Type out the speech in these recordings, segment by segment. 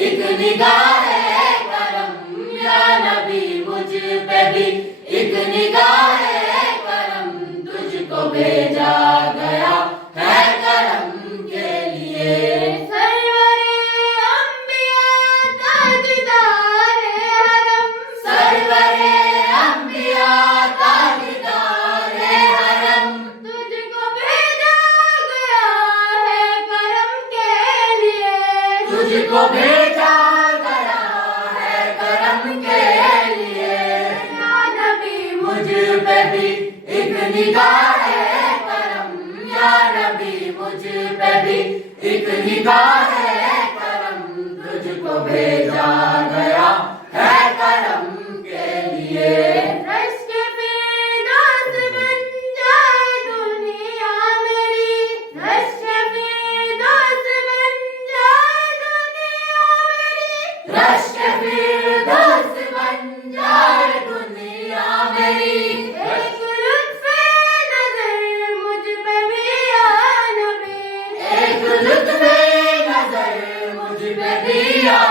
ایک نگاہ کرم یا نبی مجھ پہ بھی، ایک نگاہ کرم تجھ کو بھیجا گیا ہے کرم کے لیے۔ سرور انبیاء تاجدار حرم، سرور انبیاء تاجدار حرم، تجھ کو بھیجا گیا ہے کرم کے لیے۔ تجھ کو بھیجا گیا ہے کرم کے لیے۔ یا نبی مجھ پہ بھی ایک نگاہ کرم یا نبی مجھ پہ بھی ایک نگاہ کرم تجھ کو بھیجا گیا ہے کرم کے لیے۔ رشک فردوس بن جائے دنیا میری، رشک فردوس بن جائے دنیا میری، رشک فردوس بن جائے دنیا میری۔ ایک لطف نظر مجھ پہ بھی یا نبی، ایک لطف نظر مجھ پہ بھی یا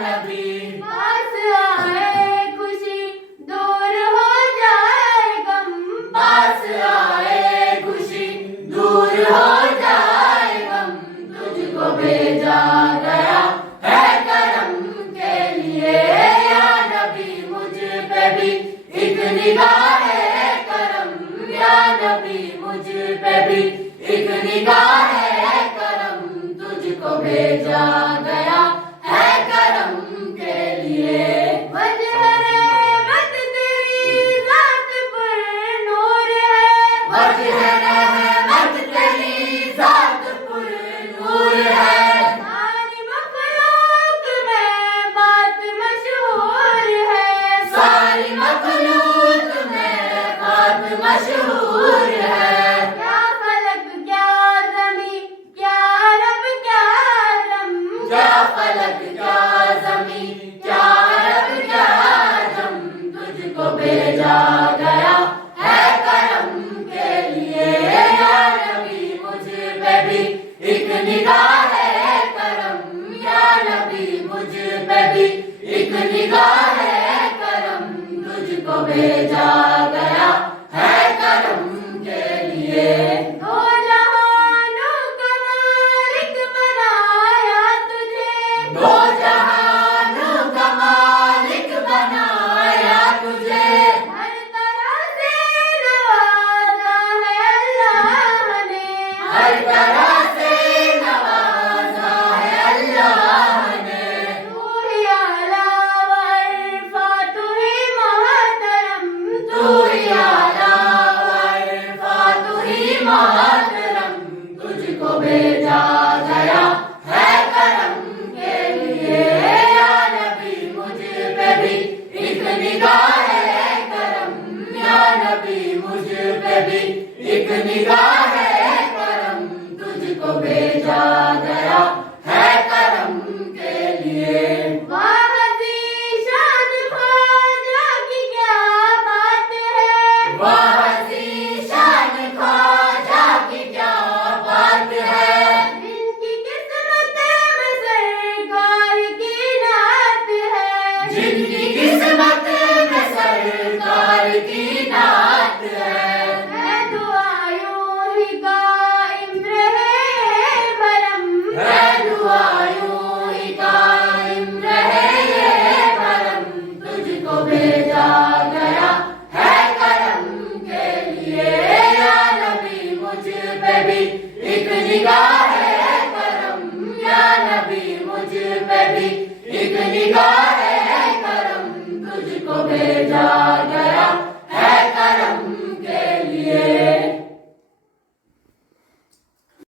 نبی۔ پاس آئے خوشی دور ہو جائے غم، پاس آئے خوشی دور ہو جائے غم، تجھ کو بھیجا گیا ہے کرم کے لیے۔ یا نبی مجھ پہ بھی ایک نگاہ کرم یا نبی مجھ پہ بھی ایک نگاہ کرم تجھ کو بھیجا گیا ہے کرم کے لیے۔ وجہ رحمت تیری ذات پر نور ہے، وجہ رحمت تیری ذات پر نور ہے، ساری مخلوق میں بات مشہور ہے، ساری مخلوق میں بات مشہور ہے۔ کیا فلک کیا زمین کیا رب کیا علم، کیا فلک کیا زمین کیا رب کیا عجم، تجھ کو بھیجا گیا ہے کرم کے لیے۔ یا نبی مجھ پہ بھی ایک نگاہ کرم یا نبی مجھ پہ بھی ایک نگاہ کرم تجھ کو بھیجا گیا ہے کرم کے لیے۔ دو جہانوں کا مالک بنایا تجھے، دو جہانوں کا مالک بنایا تجھے، ہر طرح سے نوازا ہے اللہ نے، ہر طرح سے نوازا ہے اللہ نے۔ تو ہی اعلیٰ و عرفا، تو ہی محترم، تو ہی اعلیٰ و عرفا، تو ہی محترم، تجھ کو بھیجا گیا ہے کرم کے لیے۔ یا نبی مجھ پہ بھی ایک نگاہ کرم یا نبی مجھ پہ بھی ایک نگاہ کرم تجھ کو بھیجا گیا ہے کرم کے لیے۔ واہ ذیشان خواجہ کی کیا بات ہے، واہ ذیشان خواجہ کی کیا بات ہے، جن کی قسمت میں سرکار کی نعت ہے، جن کی قسمت میں سرکار کی نعت ہے۔ ہے دعا یوں ہی قائم رہے بھرم، ہے دعا یوں ہی قائم رہے یہ کرم، تجھ کو بھیجا گیا ہے کرم کے لیے۔ یا نبی مجھ پہ بھی ایک نگاہ کرم یا نبی مجھ پہ بھی ایک نگاہ کرم تجھ کو بھیجا گیا